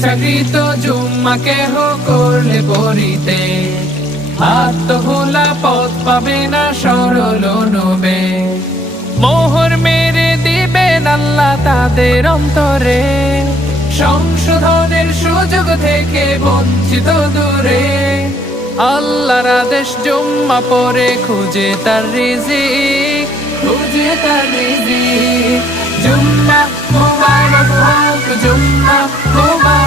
ইচ্ছাকৃত জুম্মা কেহ করলে পড়িতে, আত্মভোলা পথ পাবে না সরল নবে। মোহর মেরে দিবেন আল্লাহ তাদের অন্তরে, সংশোধনের সুযোগ থেকে বঞ্চিত দূরে। আল্লাহর আদেশ জুম্মা পরে খুঁজে তার রিজিক, খুঁজে তার রিজিক। জুম্মা মুবারক হোক, জুম্মা মুবারক।